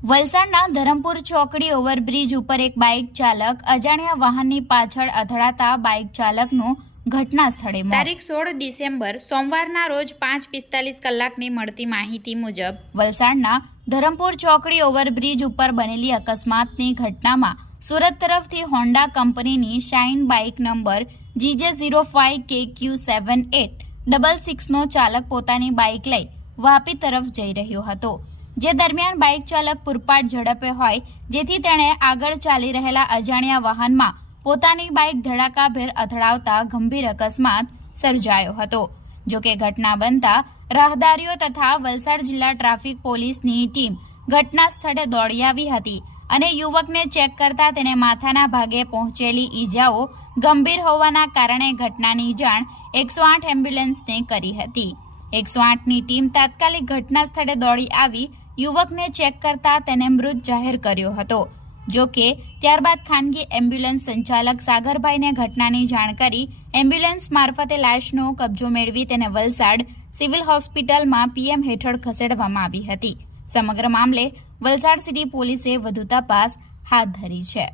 વલસાડના ધરમપુર ચોકડી ઓવરબ્રિજ ઉપર એક બાઇક ચાલક અજાણ્યા વાહનની પાછળ અથડાતા બાઇક ચાલકનું ઘટના સ્થળે મોત. તારીખ 16 ડિસેમ્બર સોમવારના રોજ 5:45 કલાકની મળતી માહિતી મુજબ વલસાડના ધરમપુર ચોકડી ઓવરબ્રિજ ઉપર બનેલી અકસ્માતની ઘટનામાં સુરત તરફથી હોન્ડા કંપનીની શાઇન બાઇક નંબર GJ05KQ7866 નો ચાલક પોતાની બાઇક લઈ વાપી તરફ જઈ રહ્યો હતો. જે દરમિયાન બાઇક ચાલક પૂરપાટ ઝડપે હોય જેથી તેણે આગળ ચાલી રહેલા અજાણ્યા વાહનમાં પોતાની બાઇક ધડાકાભેર અથડાવતા ગંભીર અકસ્માત સર્જાયો હતો. જોકે ઘટના બનતા રાહદારીઓ તથા વલસાડ જિલ્લા ટ્રાફિક પોલીસની ટીમ ઘટના સ્થળે દોડી આવી હતી અને યુવકને ચેક કરતા તેને માથાના ભાગે પહોંચેલી ઈજાઓ ગંભીર હોવાના કારણે ઘટનાની જાણ 108 એમ્બ્યુલન્સને કરી હતી. 108ની ટીમ તાત્કાલિક ઘટના સ્થળે દોડી આવી યુવકને ચેક કરતા તેને મૃત જાહેર કર્યો હતો. જોકે ત્યારબાદ ખાનગી એમ્બ્યુલન્સ સંચાલક સાગરભાઈને ઘટનાની જાણ કરી એમ્બ્યુલન્સ મારફતે લાશનો કબજો મેળવી તેને વલસાડ સિવિલ હોસ્પિટલમાં પીએમ હેઠળ ખસેડવામાં આવી હતી. સમગ્ર મામલે વલસાડ સિટી પોલીસે વધુ તપાસ હાથ ધરી છે.